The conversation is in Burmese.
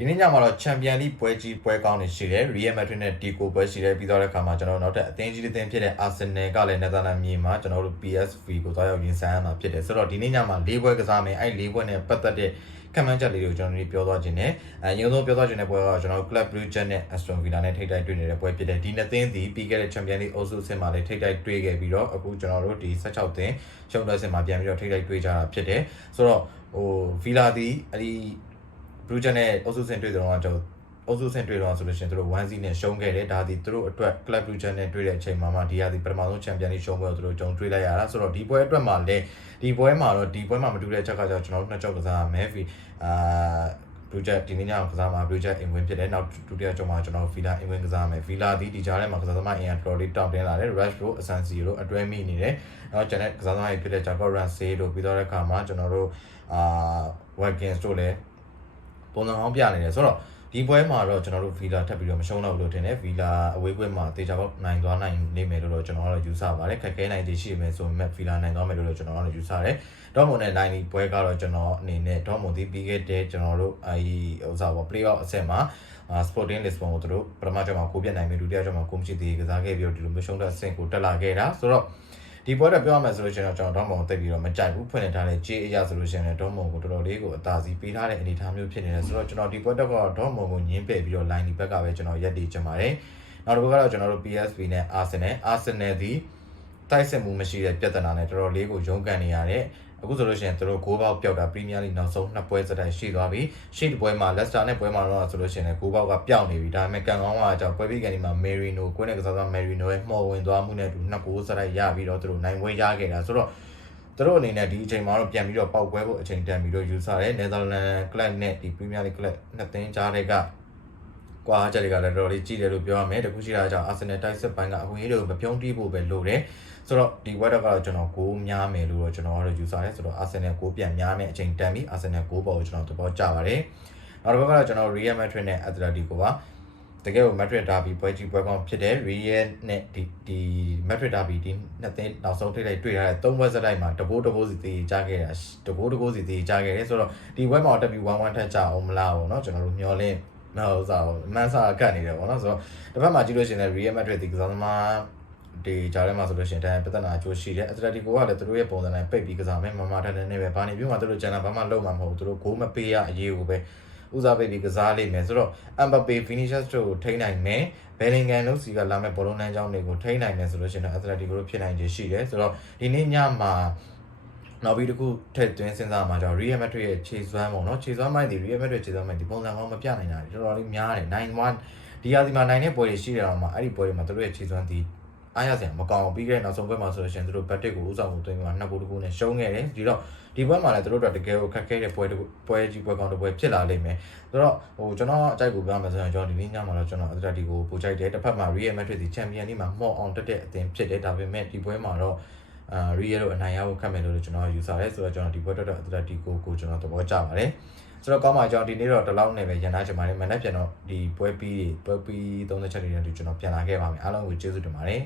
ဒီနေ့ညမှာတော့ Champion League ပွဲကြီးပွဲကောင်းနေရှိတယ် Real Madrid နဲ့ Tico ပွဲရှိတယ်ပြီးတော့တဲ့အခါမှာကျွန်တော်နောက်ထပ်အသင်းကြီးတစ်သင်းဖြစ်တဲ့ Arsenal ကလည်း Netherlands မြေမှာကျွန်တော်တို့ PSV ကိုသွားရောက်ရင်ဆိုင်ရမှာဖြစ်တယ်ဆိုတော့ဒီနေ့ညမှာ၄ပွဲကစားမယ်အဲ့၄ပွဲနဲ့ပတ်သက်တဲ့ခံမှန်းချက်လေးတွေကိုကျွန်တော်တို့ပြောသွားခြင်းနဲ့ရုံဆုံးပြောသွားခြင်းတဲ့ပွဲကကျွန်တော်တို့ Club Brugge နဲ့ Aston Villa နဲ့ထိပ်တိုက်တွေ့နေတဲ့ပွဲဖြစ်တယ်ဒီနှစ်သင်းစီပြီးခဲ့တဲ့ Champion League အုပ်စုအဆင့်မှာလည်းထိပ်တိုက်တွေ့ခဲ့ပြီးတော့အခုကျွန်တော်တို့ဒီ16သင်းရှုံးတဲ့အဆင့်မှာပြန်ပြီးတော့ထိပ်တိုက်တွေ့ကြတာဖြစ်တယ်ဆိုတော့Villa ဒီအဲ့ဒီ Brugge နဲ့အုပ်စုအဆင့်တွေ့တဲ့တော့ကျွန်တော်အုပ်စုဆင့်တွေ့တော့ဆိုလို့ရှိရင်တို့ 1-0 နဲ့ရှုံးခဲ့တယ်ဒါဒီတို့အတွက် Club Brugge နဲ့တွေ့တဲ့အချိန်မှာဒီဟာဒီပထမဆုံး Champion League ရှုံးပွဲကိုတို့ကြုံတွေ့လိုက်ရတာဆိုတော့ဒီပွဲအတွက်မှာလည်းဒီပွဲမှာမတူတဲ့ချက်ကကြောင့်ကျွန်တော်တို့နှစ်ကြောက်ကစားရမယ်Brugge ဒီနေ့ညကစားမှာ Brugge အင်ဝင်ဖြစ်တယ်နောက်ဒုတိယကြောက်မှာကျွန်တော် Villa အင်ဝင်ကစားမယ် Villa ဒီကြားထဲမှာကစားသမားအင်အားတော်လေးတောင်းတင်လာတယ် Rashford Asensio တို့အတွဲမိနေတယ်နောက်ကျန်တဲ့ကစားသမားတွေဖြစ်တဲ့ Jacob Ramsey တို့ပြီးတော့တဲ့အခါမှာကျွန်တော်တို့Watkins တို့လည်းပုံစံဟောင်းပြနေတယ်ဆိုတော့ဒီပွဲမှာတော့ကျွန်တော်တို့ Villa ထပ်ပြီးတော့မရှုံးတော့ဘူးလို့ထင်တယ် Villa အဝေးကွင်းမှာတေချာပေါက်နိုင်သွားနိုင်နေမယ်လို့တော့ကျွန်တော်တို့ယူဆပါတယ်ခက်ခဲနိုင်ခြေရှိမယ်ဆိုပေမဲ့ Villa နိုင်သွားမယ်လို့ကျွန်တော်တို့ယူဆတယ်ဒေါမွန်နဲ့ line ပွဲကတော့ကျွန်တော်အနေနဲ့ဒေါမွန်ဒီပြီးခဲ့တဲ့ကျွန်တော်တို့playoff အဆင့်မှာSporting Lisbon ကိုတို့ပထမကြောင်မှာကိုပြတ်နိုင်ပြီဒုတိယကြောင်မှာကိုမရှိသေးကစားခဲ့ပြီးတော့ဒီလိုမျိုးရှုံးတဲ့အဆင့်ကိုတက်လာခဲ့တာဆိုတော့ဒီပွဲတော့ပြောရမယ်ဆိုလို့ရှိရင်တော့ကျွန်တော်ဒေါမွန်ကိုတက်ပြီးတော့မကြိုက်ဘူးဖွင့်နေထားတဲ့ကြေးအရာဆိုလို့ရှိရင်ဒေါမွန်ကိုတော်တော်လေးကိုအသာစီးပေးထားတဲ့အနေအထားမျိုးဖြစ်နေတယ်ဆိုတော့ကျွန်တော်ဒီပွဲတော့ဒေါမွန်ကိုညှင်းပယ်ပြီးတော့ line ဒီဘက်ကပဲကျွန်တော်ရက်တည်ချင်ပါတယ်နောက်တစ်ခုကတော့ကျွန်တော်တို့ PSV နဲ့ Arsenal ဒီတိုက်စစ်မှုမရှိတဲ့ပြဿနာနဲ့တော်တော်လေးကိုရုန်းကန်နေရတဲ့အခုဆိုလို့ရှိရင်သူတို့ဂိုးပေါက်ပျောက်တာ Premier League နောက်ဆုံး2ပွဲစတိုက်ရှိသွားပြီရှေ့တစ်ပွဲမှာ Leicester နဲ့ပွဲမှာတော့ဆိုလို့ရှိရင်ဂိုးပေါက်ကပျောက်နေပြီဒါပေမဲ့ကန်ကောင်းကကြောင့်ပွဲပြီးကန်ဒီမှာ Merino ကိုယ်နဲ့ကစားသမား Merino ရဲ့မှော်ဝင်သွားမှုနဲ့တူ2ဂိုးစတိုက်ရပြီးတော့သူတို့နိုင်ပွဲရခဲ့တာဆိုတော့သူတို့အနေနဲ့ဒီအချိန်မှာတော့ပြန်ပြီးတော့ပောက်ပွဲဖို့အချိန်တန်ပြီးတော့ယူဆတယ် Netherlands Club နဲ့ဒီ Premier League Club နှစ်သင်းကြားတွေကကွာချက်တွေကလည်းတော်တော်လေးကြီးတယ်လို့ပြောရမယ်တခုရှိတာကြောင့် Arsenal တိုက်စစ်ပိုင်းကအခွင့်အရေးတွေကိုမပြုံးတီးဖို့ပဲလိုတယ်ဆိုတော့ဒီဝက်တော့ကတော့ကျွန်တော်ဂိုးများမယ်လို့တော့ကျွန်တော်ကတော့ယူဆတယ်ဆိုတော့ Arsenal ဂိုးပြန်များမယ်အချိန်တန်ပြီး Arsenal ဂိုးပေါ်ကိုကျွန်တော်သဘောကျပါတယ်နောက်တစ်ခါကတော့ကျွန်တော် Real Madrid နဲ့ Atletico ပါတကယ်ကို Madrid derby ပွဲကြီးပွဲကောင်းဖြစ်တယ် Real နဲ့ဒီ Madrid derby ဒီနှစ်သင်းနောက်ဆုံးထိတွေ့ထားတဲ့3ပွဲစတိုက်မှာတကိုးစီသေးကြခဲ့တာတကိုးစီသေးကြခဲ့တယ်ဆိုတော့ဒီပွဲမှာတက်ပြီး 1-1 ထက်ကြအောင်မလားပေါ့နော်ကျွန်တော်တို့မျှော်လင့်နောက်စားမန်းစားကတ်နေတယ်ပေါ့နော်ဆိုတော့တစ်ဖက်မှာကြည့်လို့ရှိရင် Real Madrid ဒီကစားသမားဒီကြားထဲမှာဆိုလို့ရှိရင်တိုင်းပြဿနာအကျိုးရှိတယ် Atletico ကလည်းသူတို့ရဲ့ပုံစံနဲ့ပိတ်ပြီးကစားမယ်မမထန်နဲ့ပဲဘာနေပြောမှသူတို့ကျန်တာဘာမှလုပ်မှာမဟုတ်ဘူးသူတို့ဂိုးမပေးရအရေးကိုပဲဦးစားပေးပြီးကစားလိမ့်မယ်ဆိုတော့ Mbappe Vinicius တို့ထိန်းနိုင်မယ် Bellingham တို့စီကလာမဲ့ဘောလုံးနှမ်းကြောင်းတွေကိုထိန်းနိုင်မယ်ဆိုလို့ရှိရင် Atletico တို့ဖြစ်နိုင်ခြေရှိတယ်ဆိုတော့ဒီနေ့ညမှာနောက်ပြီးတစ်ခုထည့်သွင်းစဉ်းစားမှာကြောင့် Real Madrid ရဲ့ခြေစွမ်းပေါ့နော်ခြေစွမ်းမိုက်ဒီ Real Madrid ခြေစွမ်းမိုက်ဒီပုံစံကောင်းမပြနိုင်တာတော်တော်လေးများတယ်9-1ဒီဟာဒီမှာနိုင်တဲ့ပွဲတွေရှိတယ်တော့မှအဲ့ဒီပွဲတွေမှာတို့ရဲ့ခြေစွမ်းဒီအားရစရာမကောင်းပြီးခဲ့တဲ့နောက်ဆုံးပွဲမှာဆိုလို့ရှိရင်တို့ဘတ်တစ်ကိုဥဆောင်မှုသွင်းပြီးမှ2ဂိုးတကူနဲ့ရှုံးခဲ့တယ်ဒီတော့ဒီပွဲမှာလည်းတို့တကယ်ကိုခက်ခဲတဲ့ပွဲကြီးပွဲကောင်းတစ်ပွဲဖြစ်လာလိမ့်မယ်ဆိုတော့ကျွန်တော်အကြိုက်ကိုပြောမယ်ဆိုရင်ကျွန်တော်ဒီနေ့ညမှာတော့ကျွန်တော် Atletico ကိုပိုကြိုက်တယ်တစ်ဖက်မှာ Real Madrid ဒီ Champion League မှာမှော့အောင်တက်တဲ့အသင်းဖြစ်တယ်ဒါပေမဲ့ဒီပွဲမှာတော့Real တို့အနိုင်ရဖို့ခက်မယ်လို့ကျွန်တော်ယူဆတယ်ဆိုတော့ကျွန်တော်ဒီပွဲတော့ Atletico ကိုကျွန်တော်သဘောကျပါတယ်ဆိုတော့ကောင်းပါကြောင်းဒီနေ့တော့တလောက်နဲ့ပဲရန်နာချင်ပါတယ်မနေ့ပြန်တော့ဒီပွဲပြီး30ချက်တွေနဲ့ကျွန်တော်ပြန်လာခဲ့ပါမယ်အားလုံးကိုကျေးဇူးတင်ပါတယ်